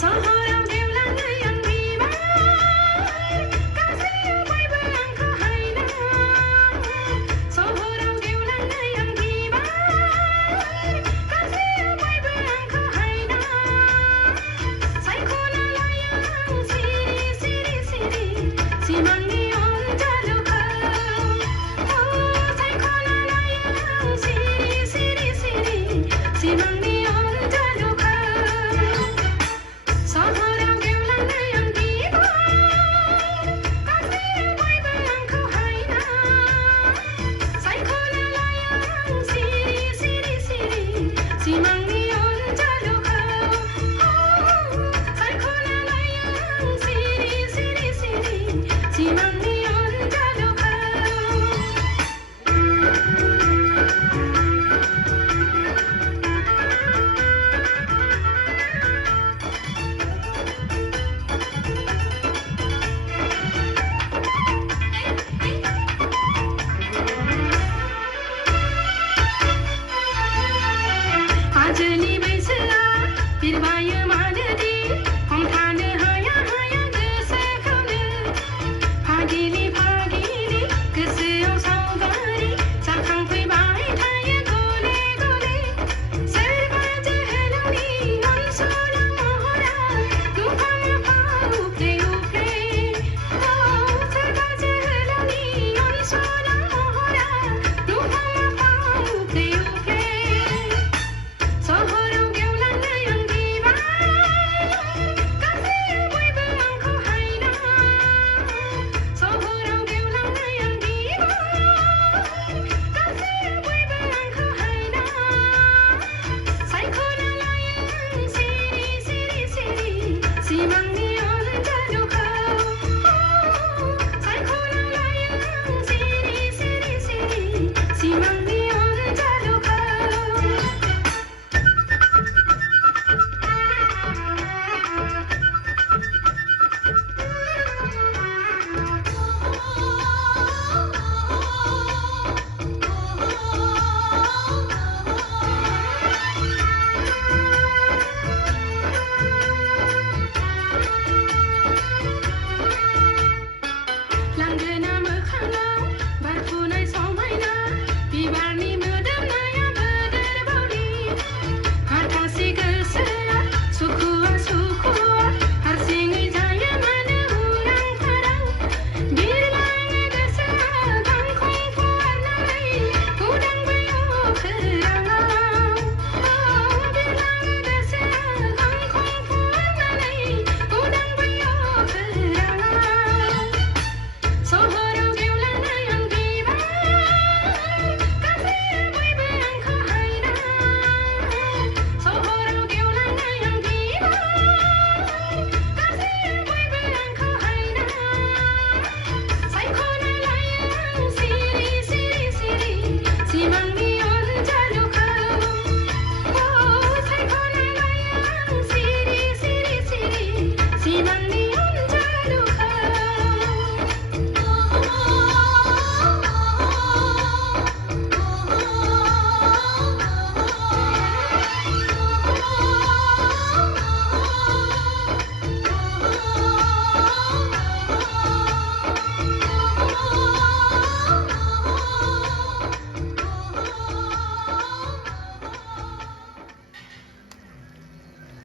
सहराव गेवलाङै आं बिबार गासैबो बयबो आंखौ हायना सहराव गेवलाङै आं बिबार गासैबो बयबो आंखौ हायना सायख'ना लायो आं सिरि सिरि सिरि सिमांनि अनजालुखौ सायख'ना लायो आं सिरि सिरि सिरि सिमांनि अनजालुखौ सहराव गेवलाङै आं बिबार गासैबो बयबो आंखौ हायना सायख'ना लायो आं सिरि सिरि सिरि सिमांनि अनजालुखौ सायख'ना लायो आं सिरि सिरि सिरि सिमांनि अनजालुखौ आजोलि बैसोआ बिरबायो मानोदि हमथानो हाया हाया गोसोखौनो फागिलि फागिलि गोसोआव सावगारि जाखांफैबाय थायो गले गले सोरबा जोहोलावनि अनसुला महरा नुहां उफ्ले उफ्ले सोरबा जोहोलावनि अनसुला महरा नुहां उफ्ले उफ्ले सहराव गेवलाङै आं बिबार गासैबो बयबो आंखौ हायना सहराव गेवलाङै आं बिबार गासैबो बयबो आंखौ हायना सायख'ना लायो आं सिरि सिरि सिरि सिमां